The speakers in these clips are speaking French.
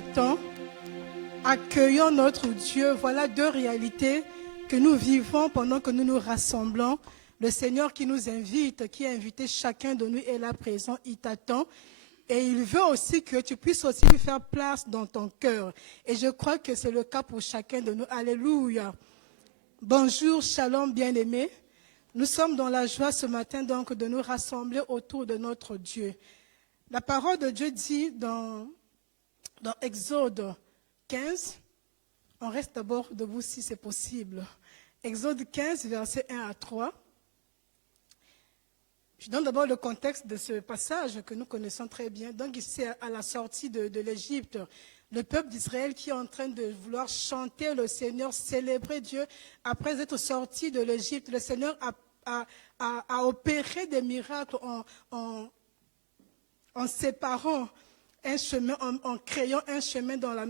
attend. Accueillons notre Dieu. Voilà deux réalités que nous vivons pendant que nous nous rassemblons. Le Seigneur qui nous invite, qui a invité chacun de nous est là présent, il t'attend. Et il veut aussi que tu puisses aussi lui faire place dans ton cœur. Et je crois que c'est le cas pour chacun de nous. Alléluia. Bonjour, shalom bien-aimés. Nous sommes dans la joie ce matin donc de nous rassembler autour de notre Dieu. La parole de Dieu dit dans Exode 15, on reste d'abord debout si c'est possible. Exode 15, versets 1 à 3. Je donne d'abord le contexte de ce passage que nous connaissons très bien. Donc ici, à la sortie de l'Égypte, le peuple d'Israël qui est en train de vouloir chanter le Seigneur, célébrer Dieu. Après être sorti de l'Égypte, le Seigneur a opéré des miracles en séparant un chemin, en créant un chemin dans la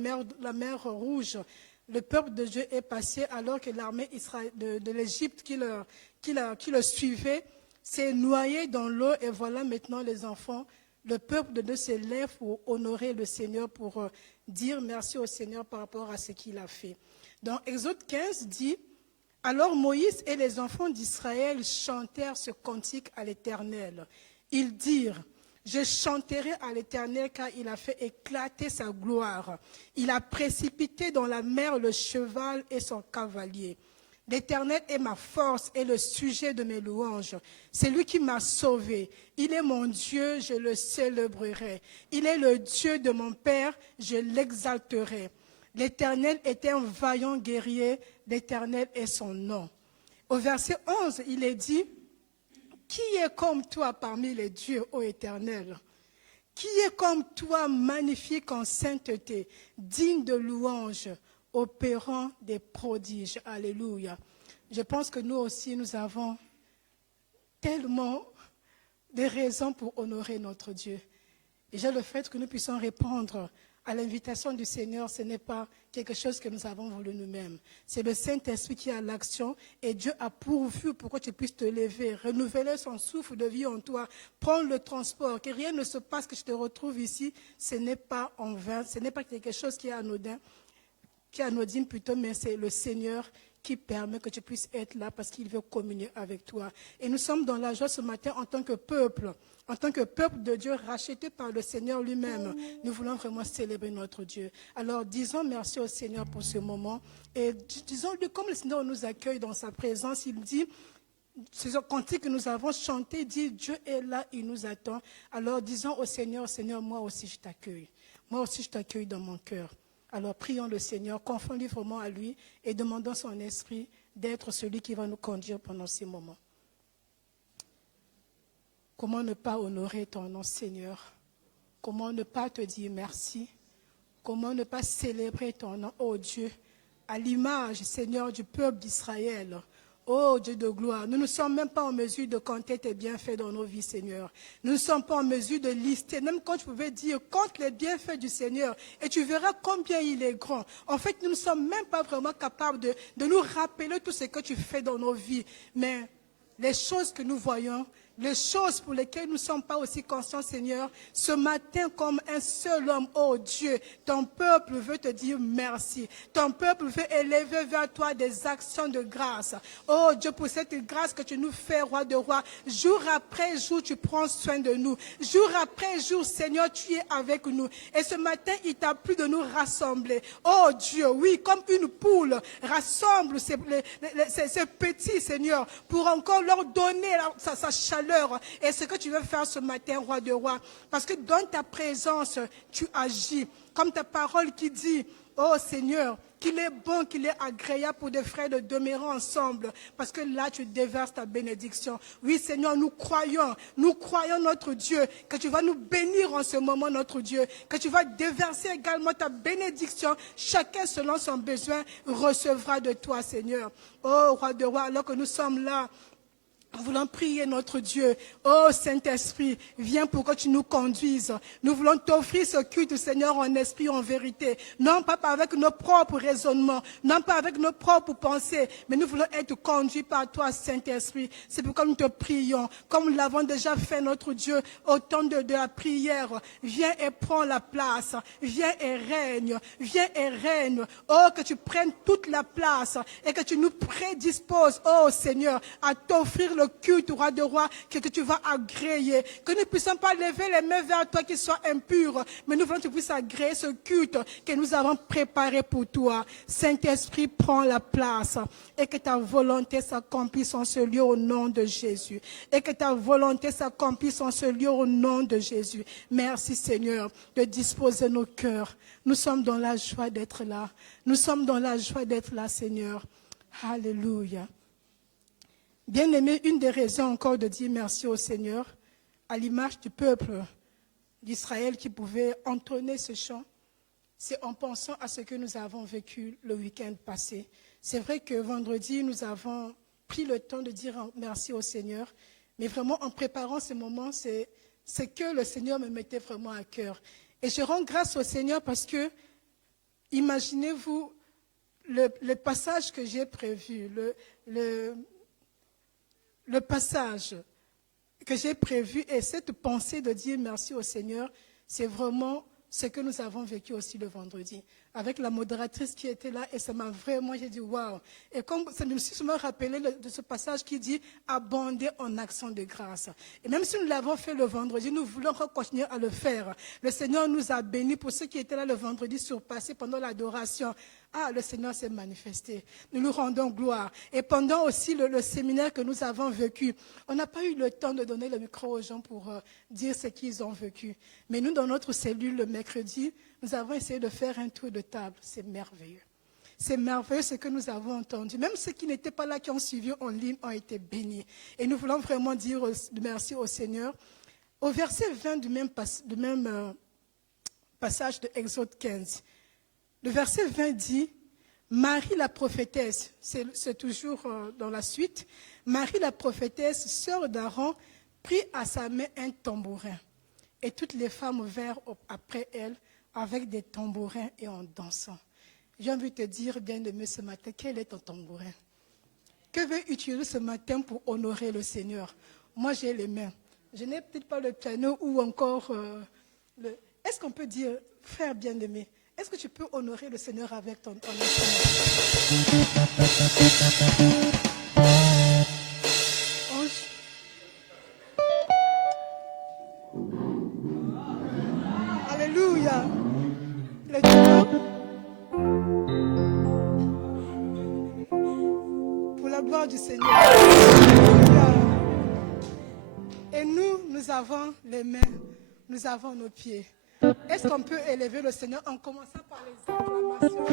mer Rouge. Le peuple de Dieu est passé alors que l'armée de l'Égypte qui le suivait s'est noyé dans l'eau. Et voilà maintenant les enfants, le peuple de Dieu se lève pour honorer le Seigneur, pour dire merci au Seigneur par rapport à ce qu'il a fait. Dans Exode 15 dit, alors Moïse et les enfants d'Israël chantèrent ce cantique à l'Éternel. Ils dirent, je chanterai à l'Éternel car il a fait éclater sa gloire. Il a précipité dans la mer le cheval et son cavalier. L'Éternel est ma force et le sujet de mes louanges. C'est lui qui m'a sauvé. Il est mon Dieu, je le célébrerai. Il est le Dieu de mon Père, je l'exalterai. L'Éternel est un vaillant guerrier, l'Éternel est son nom. Au verset 11, il est dit, qui est comme toi parmi les dieux, ô Éternel? Qui est comme toi, magnifique en sainteté, digne de louange, opérant des prodiges? Alléluia. Je pense que nous aussi, nous avons tellement de raisons pour honorer notre Dieu. Déjà, le fait que nous puissions répondre à l'invitation du Seigneur, ce n'est pas quelque chose que nous avons voulu nous-mêmes. C'est le Saint-Esprit qui a l'action et Dieu a pourvu pour que tu puisses te lever, renouveler son souffle de vie en toi, prendre le transport, que rien ne se passe, que je te retrouve ici. Ce n'est pas en vain, ce n'est pas quelque chose qui est anodin plutôt, mais c'est le Seigneur qui permet que tu puisses être là parce qu'il veut communier avec toi. Et nous sommes dans la joie ce matin en tant que peuple de Dieu racheté par le Seigneur lui-même. Nous voulons vraiment célébrer notre Dieu. Alors disons merci au Seigneur pour ce moment et disons-lui comme le Seigneur nous accueille dans sa présence. Il dit, ce cantique que nous avons chanté dit, Dieu est là, il nous attend. Alors disons au Seigneur, Seigneur, moi aussi je t'accueille. Moi aussi je t'accueille dans mon cœur. Alors prions le Seigneur, confions-lui vraiment à lui et demandons son esprit d'être celui qui va nous conduire pendant ces moments. Comment ne pas honorer ton nom, Seigneur? Comment ne pas te dire merci? Comment ne pas célébrer ton nom, ô Dieu, à l'image, Seigneur, du peuple d'Israël? Oh Dieu de gloire, nous ne sommes même pas en mesure de compter tes bienfaits dans nos vies, Seigneur. Nous ne sommes pas en mesure de lister, même quand tu pouvais dire, compte les bienfaits du Seigneur et tu verras combien il est grand. En fait, nous ne sommes même pas vraiment capables de nous rappeler tout ce que tu fais dans nos vies. Mais les choses que nous voyons, les choses pour lesquelles nous ne sommes pas aussi conscients, Seigneur, ce matin, comme un seul homme, oh Dieu, ton peuple veut te dire merci. Ton peuple veut élever vers toi des actions de grâce. Oh Dieu, pour cette grâce que tu nous fais, roi de rois, jour après jour, tu prends soin de nous. Jour après jour, Seigneur, tu es avec nous. Et ce matin, il t'a plu de nous rassembler. Oh Dieu, oui, comme une poule rassemble ces petits, Seigneur, pour encore leur donner sa chaleur. Et ce que tu veux faire ce matin, roi de rois, parce que dans ta présence, tu agis. Comme ta parole qui dit, oh Seigneur, qu'il est bon, qu'il est agréable pour des frères de demeurer ensemble, parce que là, tu déverses ta bénédiction. Oui, Seigneur, nous croyons notre Dieu, que tu vas nous bénir en ce moment, notre Dieu, que tu vas déverser également ta bénédiction. Chacun, selon son besoin, recevra de toi, Seigneur. Oh, roi de rois, alors que nous sommes là, Nous voulons prier notre Dieu. Oh Saint-Esprit, viens pour que tu nous conduises. Nous voulons t'offrir ce culte, Seigneur, en esprit, en vérité. Non pas avec nos propres raisonnements, non pas avec nos propres pensées, mais nous voulons être conduits par toi, Saint-Esprit. C'est pourquoi nous te prions, comme nous l'avons déjà fait, notre Dieu, au temps de la prière. Viens et prends la place. Viens et règne. Viens et règne. Oh, que tu prennes toute la place et que tu nous prédisposes, oh Seigneur, à t'offrir le culte, roi de roi, que tu vas agréer. Que nous ne puissions pas lever les mains vers toi qui soient impures, mais nous voulons que tu puisses agréer ce culte que nous avons préparé pour toi. Saint-Esprit, prends la place et que ta volonté s'accomplisse en ce lieu au nom de Jésus. Et que ta volonté s'accomplisse en ce lieu au nom de Jésus. Merci Seigneur de disposer nos cœurs. Nous sommes dans la joie d'être là. Nous sommes dans la joie d'être là, Seigneur. Alléluia. Bien-aimé, une des raisons encore de dire merci au Seigneur, à l'image du peuple d'Israël qui pouvait entonner ce chant, c'est en pensant à ce que nous avons vécu le week-end passé. C'est vrai que vendredi, nous avons pris le temps de dire merci au Seigneur, mais vraiment en préparant ce moment, c'est que le Seigneur me mettait vraiment à cœur. Et je rends grâce au Seigneur parce que, imaginez-vous, le passage que j'ai prévu, le passage que j'ai prévu et cette pensée de dire merci au Seigneur, c'est vraiment ce que nous avons vécu aussi le vendredi. Avec la modératrice qui était là et ça m'a vraiment, j'ai dit waouh. Et comme ça me suis souvent rappelé de ce passage qui dit abonder en action de grâce. Et même si nous l'avons fait le vendredi, nous voulons continuer à le faire. Le Seigneur nous a bénis pour ceux qui étaient là le vendredi surpassés pendant l'adoration. Ah, le Seigneur s'est manifesté. Nous nous rendons gloire. Et pendant aussi le séminaire que nous avons vécu, on n'a pas eu le temps de donner le micro aux gens pour dire ce qu'ils ont vécu. Mais nous, dans notre cellule, le mercredi, nous avons essayé de faire un tour de table. C'est merveilleux. C'est merveilleux ce que nous avons entendu. Même ceux qui n'étaient pas là, qui ont suivi en ligne, ont été bénis. Et nous voulons vraiment dire merci au Seigneur. Au verset 20 du même passage de Exode 15, le verset 20 dit, Marie la prophétesse, c'est toujours dans la suite, Marie la prophétesse, sœur d'Aaron, prit à sa main un tambourin. Et toutes les femmes vinrent après elle avec des tambourins et en dansant. J'ai envie de te dire, bien-aimé, ce matin, quel est ton tambourin? Que veux-tu utiliser ce matin pour honorer le Seigneur? Moi, j'ai les mains. Je n'ai peut-être pas le piano ou encore le... Est-ce qu'on peut dire, frère bien-aimé, est-ce que tu peux honorer le Seigneur avec ton instrument? Alléluia. Le Dieu. Pour la gloire du Seigneur. Alléluia. Et nous avons les mains, nous avons nos pieds. Est-ce qu'on peut élever le Seigneur en commençant par les acclamations?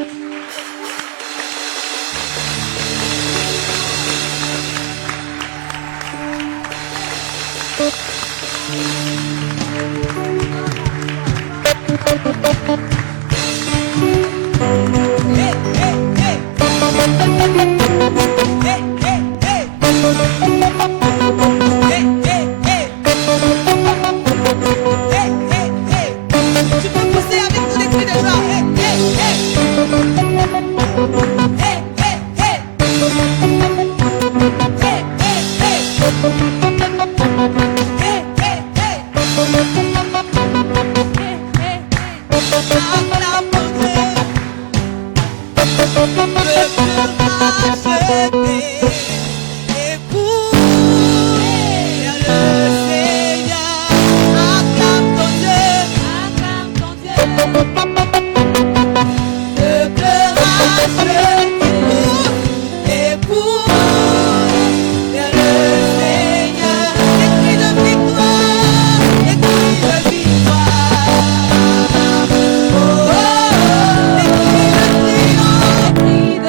Tu peux pousser avec nous les cris de joie. Cri de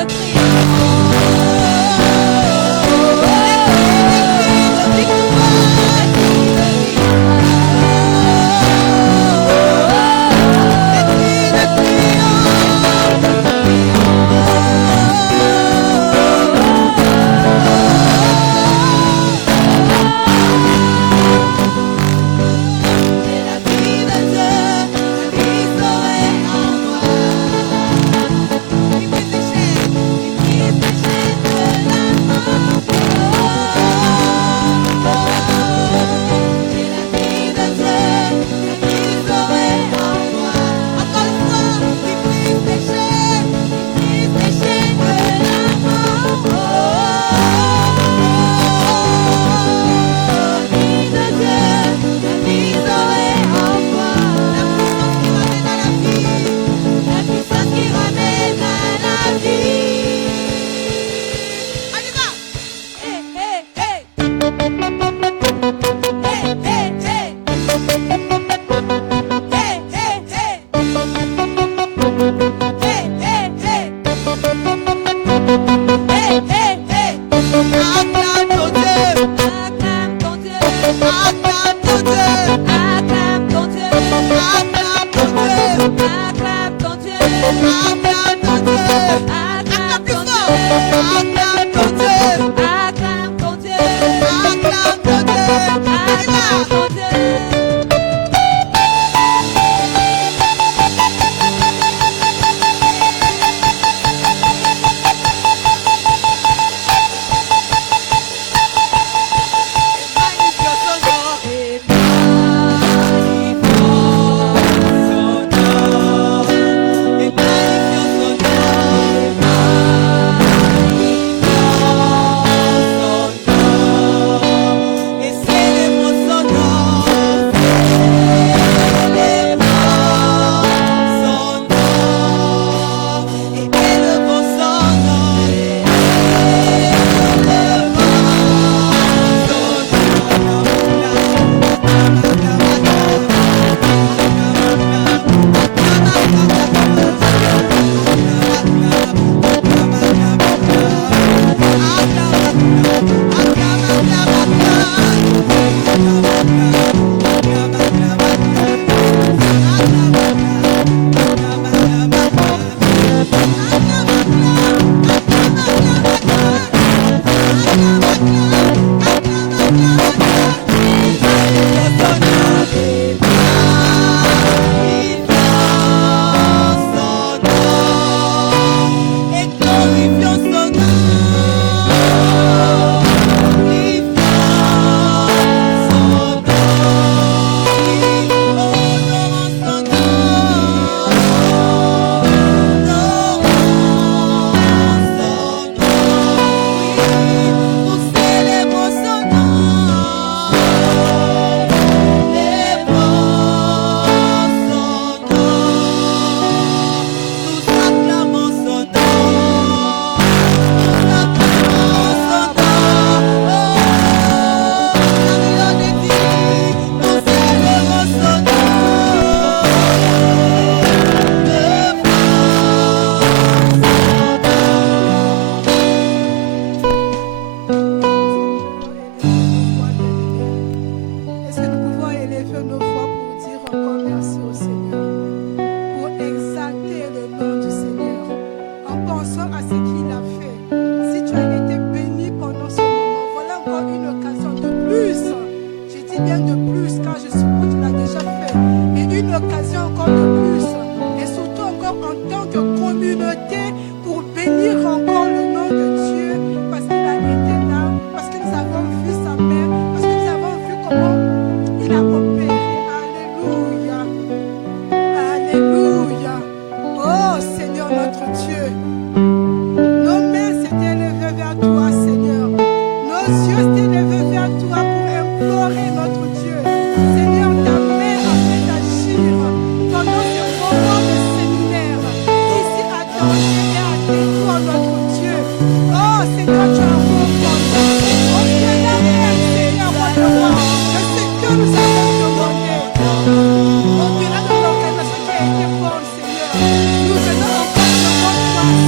Nous venons encore devant toi,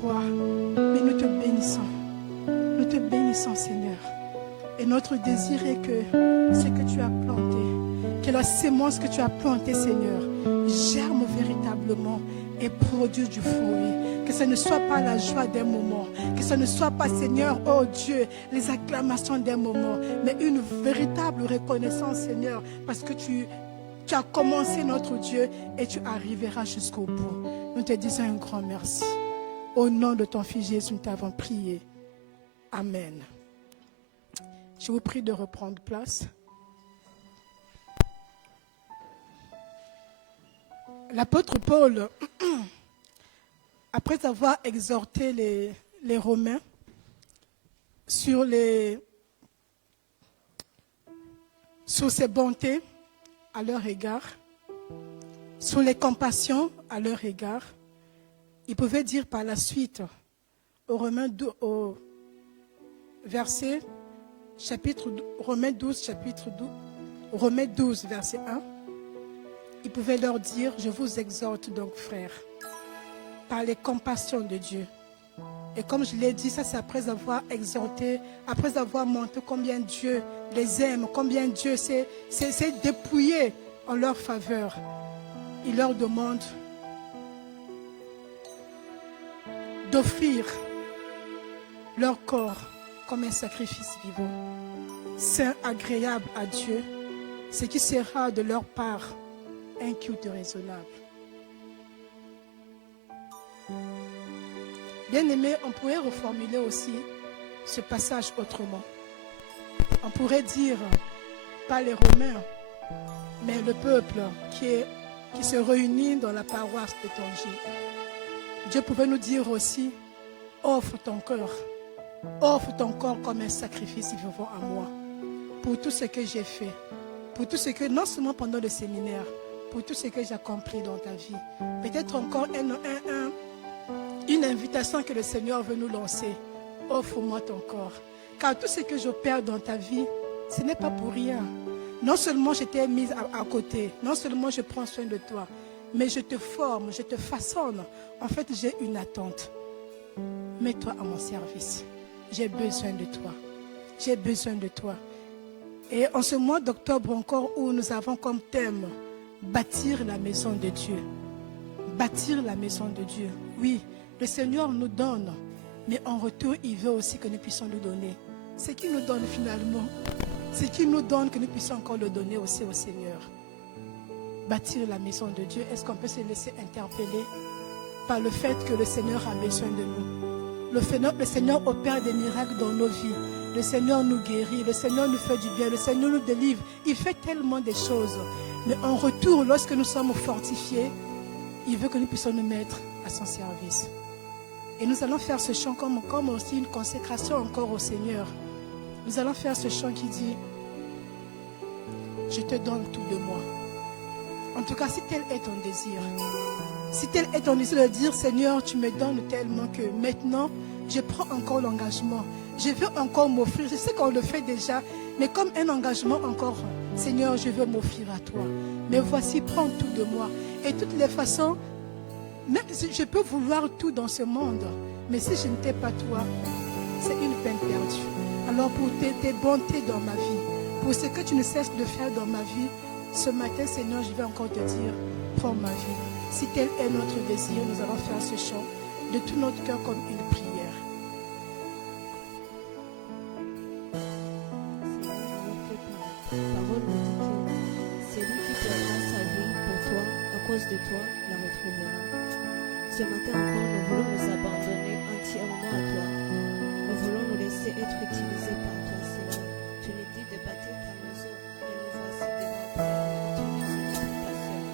roi, mais nous te bénissons. Nous te bénissons, Seigneur. Et notre désir est que ce que tu as planté, que la sémence que tu as plantée, Seigneur, germe véritablement et produise du fruit. Que ce ne soit pas la joie d'un moment, que ce ne soit pas, Seigneur, oh Dieu, les acclamations d'un moment, mais une véritable reconnaissance, Seigneur, parce que tu as commencé, notre Dieu, et tu arriveras jusqu'au bout. Nous te disons un grand merci. Au nom de ton Fils Jésus, nous t'avons prié. Amen. Je vous prie de reprendre place. L'apôtre Paul, après avoir exhorté les Romains sur ses bontés à leur égard, sur les compassions à leur égard, il pouvait dire par la suite au Romains 12, verset 1, il pouvait leur dire, je vous exhorte donc, frères, par les compassions de Dieu. Et comme je l'ai dit, ça c'est après avoir exhorté, après avoir montré combien Dieu les aime, combien Dieu s'est dépouillé en leur faveur. Il leur demande d'offrir leur corps comme un sacrifice vivant, saint, agréable à Dieu, ce qui sera de leur part un culte raisonnable. Bien-aimés, on pourrait reformuler aussi ce passage autrement. On pourrait dire, pas les Romains, mais le peuple qui se réunit dans la paroisse de Tanger. Dieu pouvait nous dire aussi, offre ton corps comme un sacrifice vivant à moi, pour tout ce que j'ai fait, pour tout ce que, non seulement pendant le séminaire, pour tout ce que j'ai accompli dans ta vie. Peut-être encore une invitation que le Seigneur veut nous lancer. Offre-moi ton corps. Car tout ce que j'opère dans ta vie, ce n'est pas pour rien. Non seulement je t'ai mise à côté, non seulement je prends soin de toi, mais je te forme, je te façonne. En fait, j'ai une attente. Mets-toi à mon service. J'ai besoin de toi. J'ai besoin de toi. Et en ce mois d'octobre encore, où nous avons comme thème bâtir la maison de Dieu. Bâtir la maison de Dieu. Oui, le Seigneur nous donne, mais en retour, il veut aussi que nous puissions lui donner. Ce qu'il nous donne finalement, ce qu'il nous donne, que nous puissions encore le donner aussi au Seigneur. Bâtir la maison de Dieu, est-ce qu'on peut se laisser interpeller par le fait que le Seigneur a besoin de nous? Le Seigneur opère des miracles dans nos vies. Le Seigneur nous guérit, le Seigneur nous fait du bien, le Seigneur nous délivre. Il fait tellement de choses. Mais en retour, lorsque nous sommes fortifiés, il veut que nous puissions nous mettre à son service. Et nous allons faire ce chant comme aussi une consécration encore au Seigneur. Nous allons faire ce chant qui dit, je te donne tout de moi. En tout cas, si tel est ton désir, si tel est ton désir de dire, Seigneur, tu me donnes tellement que maintenant, je prends encore l'engagement. Je veux encore m'offrir. Je sais qu'on le fait déjà, mais comme un engagement encore, Seigneur, je veux m'offrir à toi. Mais voici, prends tout de moi. Et de toutes les façons, même si je peux vouloir tout dans ce monde, mais si je ne t'ai pas toi, c'est une peine perdue. Alors pour tes bontés dans ma vie, pour ce que tu ne cesses de faire dans ma vie, ce matin, Seigneur, je vais encore te dire, prends ma vie. Si tel est notre désir, nous allons faire ce chant de tout notre cœur comme une prière. De toi la retrouvera. Ce matin encore, nous voulons nous abandonner entièrement à toi. Nous voulons nous laisser être utilisés par toi, Seigneur. Tu nous dis de bâtir ta maison et nous voici devant toi. Tu nous dis de ta seule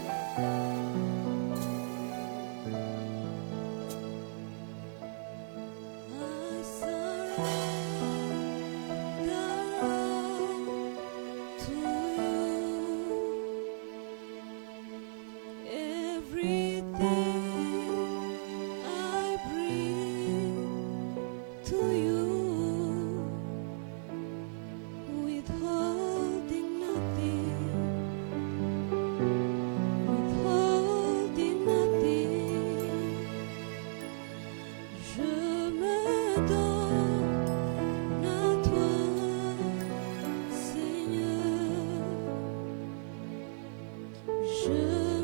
donne à toi, Seigneur. Je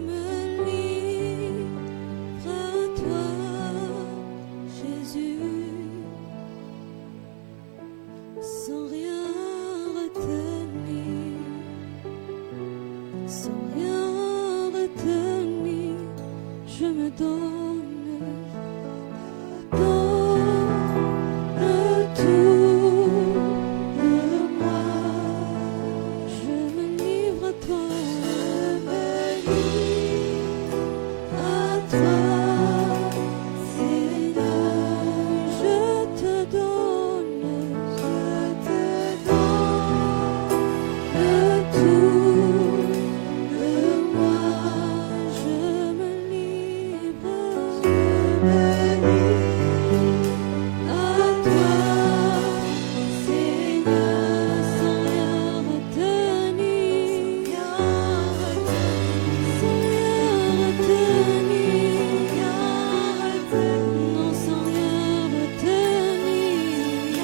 me livre à toi, Jésus, sans rien retenir, sans rien retenir, je me donne tout de moi. Je me livre à toi, à toi, Seigneur. Je te donne tout de moi. Je me livre à toi, Seigneur, sans rien retenir, sans rien retenir, non, sans rien retenir,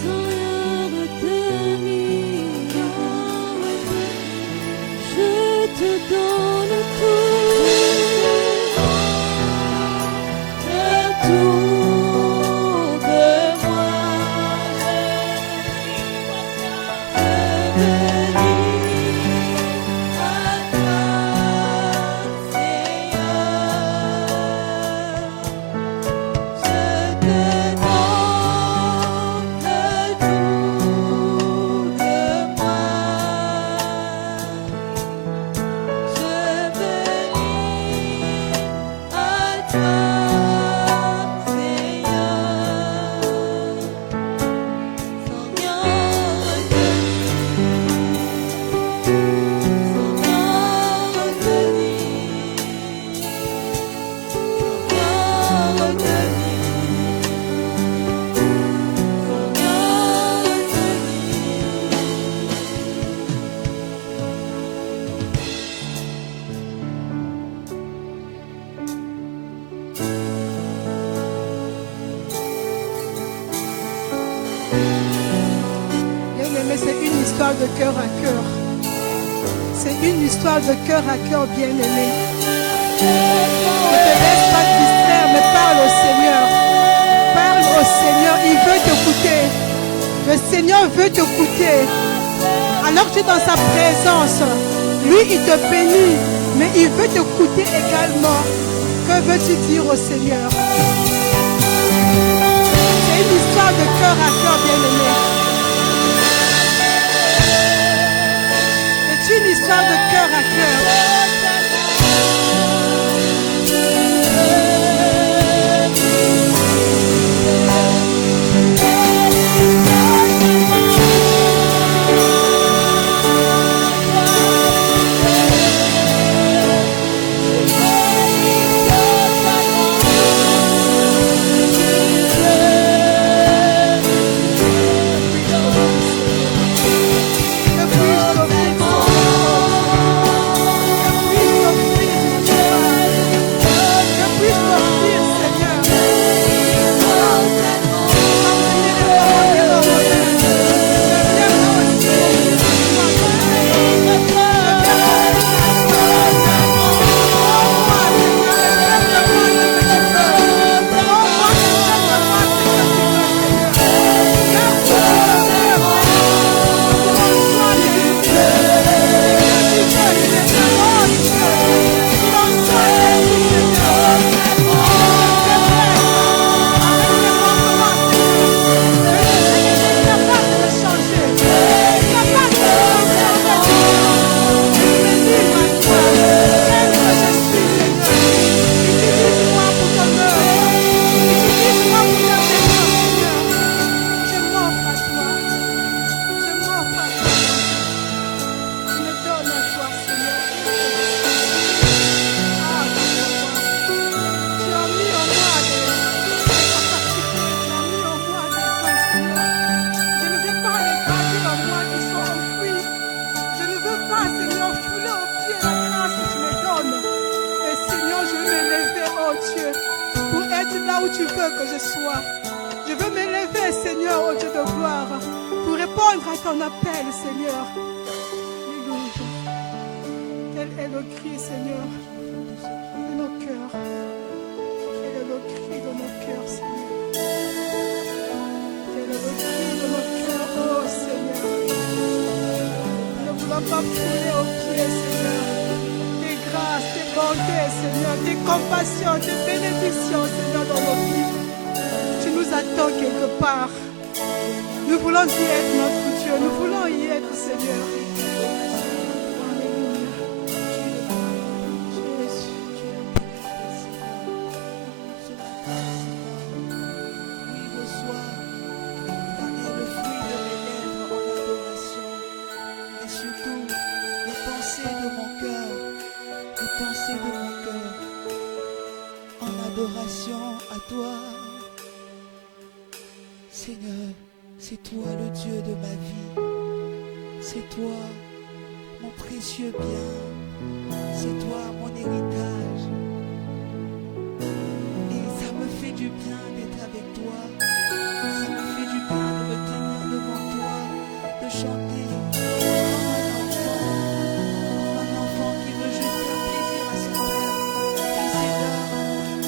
sans rien retenir, je te donne tout de moi. Je me livre à toi, Seigneur. Je te donne tout de moi. Je me livre à toi, Bien-aimé, c'est une histoire de cœur à cœur. C'est une histoire de cœur à cœur, bien-aimé. Ne te laisse pas distraire, mais parle au Seigneur. Parle au Seigneur, il veut t'écouter. Le Seigneur veut t'écouter. Alors que tu es dans sa présence, lui, il te bénit, mais il veut t'écouter également. Que veux-tu dire au Seigneur? C'est une histoire de cœur à cœur, bien-aimé. C'est une histoire de cœur à cœur. tu veux que je sois. Je veux m'élever, Seigneur, au Dieu de gloire, pour répondre à ton appel, Seigneur. Alléluia. Quel est le cri, Seigneur, de nos cœurs. Quel est le cri de nos cœurs, Seigneur. Quel est le cri de nos cœurs, oh Seigneur. Nous ne voulons pas fouler aux pieds, Seigneur. Tes grâces, tes bontés, Seigneur, tes compassions, tes bénédictions, Seigneur, dans nos vies. Tu nous attends quelque part. Nous voulons y être, notre Dieu. Nous voulons y être, Seigneur. Alléluia. Jésus. Oui, reçois, éternel, le fruit de mes lèvres en adoration, et surtout les pensées de mon cœur, en adoration à toi. Seigneur, c'est toi le Dieu de ma vie, c'est toi mon précieux bien, c'est toi mon héritage. Et ça me fait du bien d'être avec toi, ça me fait du bien de me tenir devant toi, de chanter comme un enfant qui veut juste faire plaisir à son père. Et Seigneur,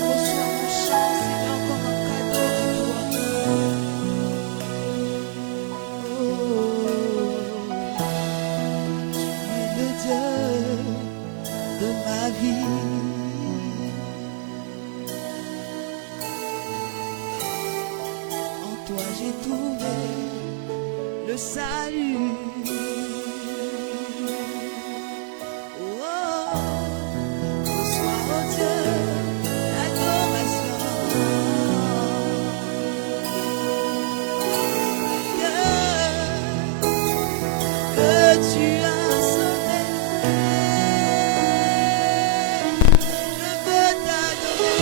reçois mon chant, Seigneur, comme un cadeau de toi. Tu es le Dieu de ma vie. En toi j'ai trouvé le salut. Oh, reçois, oh Dieu, l'adoration. Que tu as sauvé, je veux t'adorer.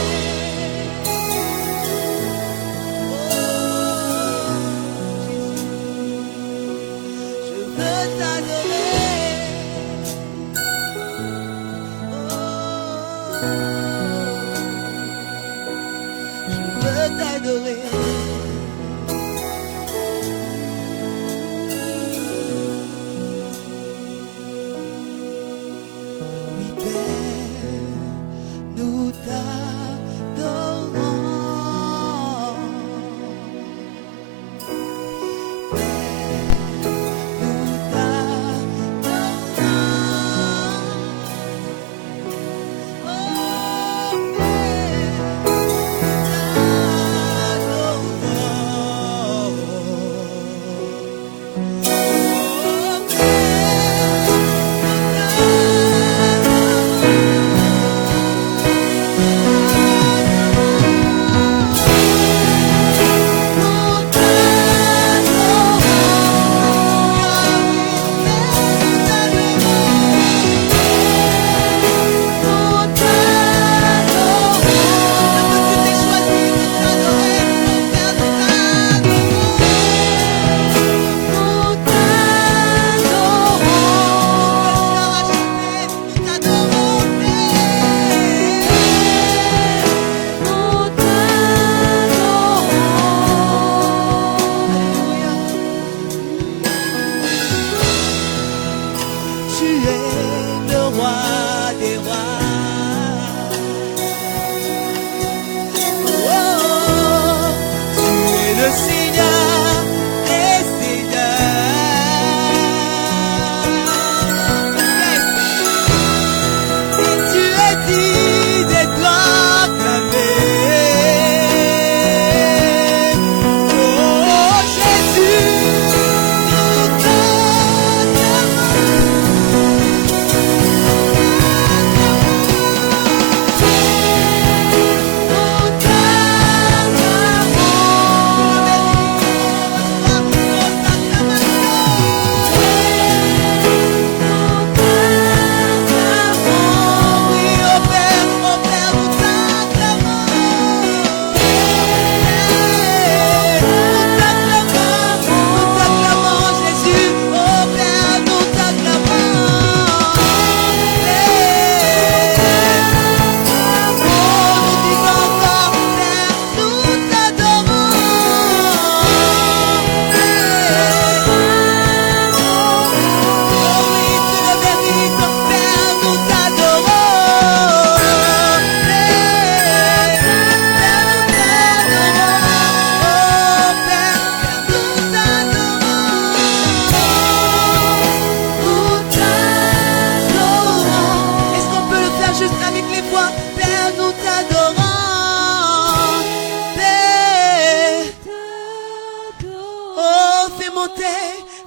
Oh Jésus, je veux t'adorer. Oh, je veux t'adorer. Oui, Père, nous t'adorons. Père, nous t'adorons.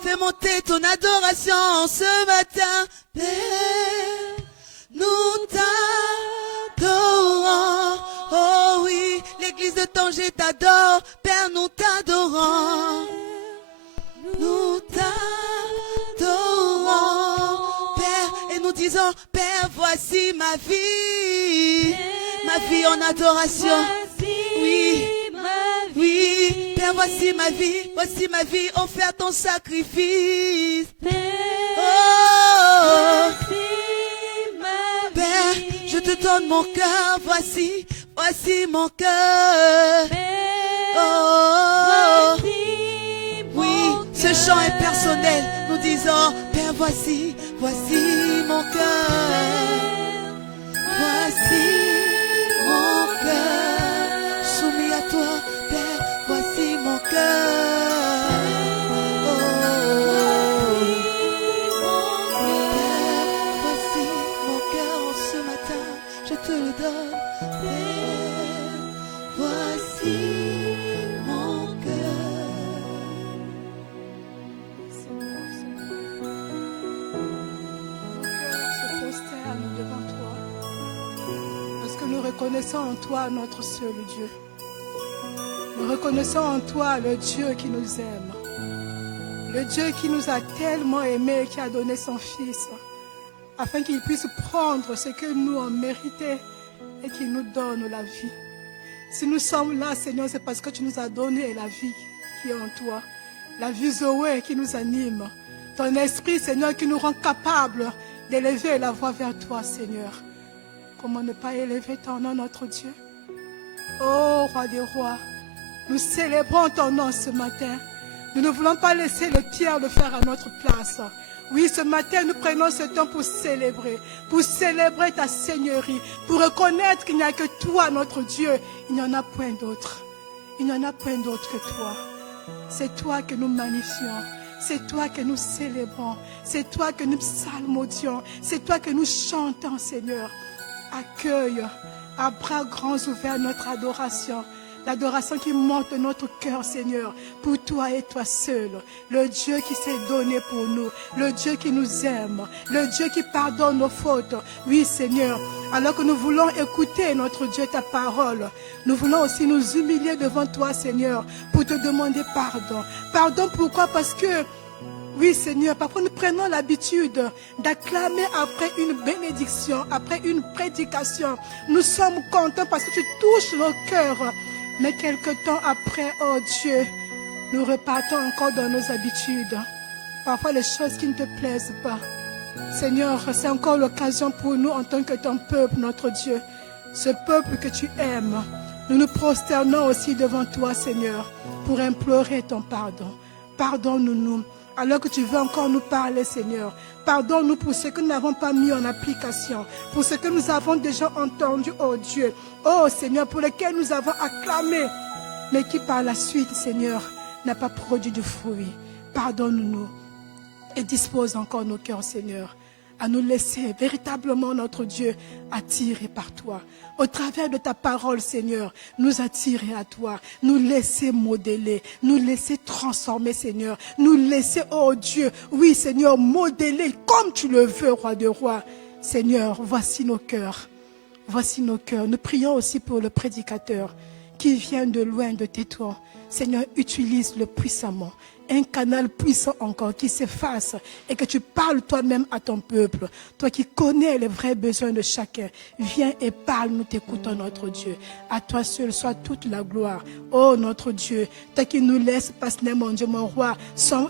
fais monter ton adoration ce matin. Père, nous t'adorons. Oh oui, l'église de Tanger t'adore. Père, nous t'adorons. Nous t'adorons. Père, et nous disons, Père, voici ma vie. Ma vie en adoration. Oui. Oui, Père, voici ma vie, offre ton sacrifice. Oh, Père, je te donne mon cœur, voici mon cœur. Oh, oui, ce chant est personnel, nous disons, Père, voici mon cœur. Voici mon cœur, soumis à toi. Père, voici mon cœur. Oh, Père, voici mon cœur ce matin. Je te le donne. Père, voici mon cœur. Nos cœurs se prosternent devant toi, parce que nous reconnaissons en toi notre seul Dieu. Nous reconnaissons en toi le Dieu qui nous aime, le Dieu qui nous a tellement aimés, qui a donné son Fils, afin qu'il puisse prendre ce que nous avons mérité et qu'il nous donne la vie. Si nous sommes là, Seigneur, c'est parce que tu nous as donné la vie qui est en toi, la vie Zoé qui nous anime, ton esprit, Seigneur, qui nous rend capables d'élever la voix vers toi, Seigneur. Comment ne pas élever ton nom, notre Dieu? Oh, Roi des rois, nous célébrons ton nom ce matin. Nous ne voulons pas laisser les pierres le faire à notre place. Oui, ce matin, nous prenons ce temps pour célébrer ta Seigneurie, pour reconnaître qu'il n'y a que toi, notre Dieu. Il n'y en a point d'autre. Il n'y en a point d'autre que toi. C'est toi que nous magnifions. C'est toi que nous célébrons. C'est toi que nous psalmodions. C'est toi que nous chantons, Seigneur. Accueille à bras grands ouverts notre adoration. L'adoration qui monte de notre cœur, Seigneur, pour toi et toi seul. Le Dieu qui s'est donné pour nous, le Dieu qui nous aime, le Dieu qui pardonne nos fautes. Oui, Seigneur, alors que nous voulons écouter, notre Dieu, ta parole, nous voulons aussi nous humilier devant toi, Seigneur, pour te demander pardon. Pardon, pourquoi? Parce que oui, Seigneur, parfois nous prenons l'habitude d'acclamer après une bénédiction, après une prédication. Nous sommes contents parce que tu touches nos cœurs. Mais quelque temps après, oh Dieu, nous repartons encore dans nos habitudes. Parfois les choses qui ne te plaisent pas. Seigneur, c'est encore l'occasion pour nous en tant que ton peuple, notre Dieu. Ce peuple que tu aimes. Nous nous prosternons aussi devant toi, Seigneur, pour implorer ton pardon. Pardonne-nous. Alors que tu veux encore nous parler, Seigneur. Pardonne-nous pour ce que nous n'avons pas mis en application, pour ce que nous avons déjà entendu, oh Dieu. Oh Seigneur, pour lesquels nous avons acclamé, mais qui par la suite, Seigneur, n'a pas produit de fruit. Pardonne-nous et dispose encore nos cœurs, Seigneur, à nous laisser véritablement, notre Dieu, attirer par toi. Au travers de ta parole, Seigneur, nous attirer à toi, nous laisser modeler, nous laisser transformer, Seigneur, nous laisser, oh Dieu, oui, Seigneur, modeler comme tu le veux, Roi de rois. Seigneur, voici nos cœurs, voici nos cœurs. Nous prions aussi pour le prédicateur qui vient de loin de tes toits. Seigneur, utilise-le puissamment. Un canal puissant encore qui s'efface et que tu parles toi-même à ton peuple. Toi qui connais les vrais besoins de chacun, viens et parle, nous t'écoutons, notre Dieu. À toi seul soit toute la gloire. Oh notre Dieu, toi qui nous laisses passer, mon Dieu, mon roi, sans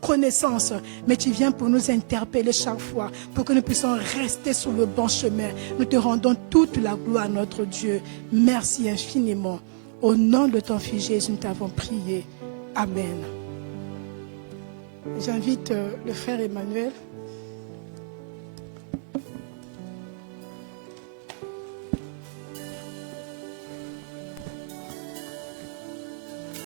connaissance, mais tu viens pour nous interpeller chaque fois, pour que nous puissions rester sur le bon chemin. Nous te rendons toute la gloire, notre Dieu. Merci infiniment. Au nom de ton Fils Jésus, nous t'avons prié. Amen. J'invite le frère Emmanuel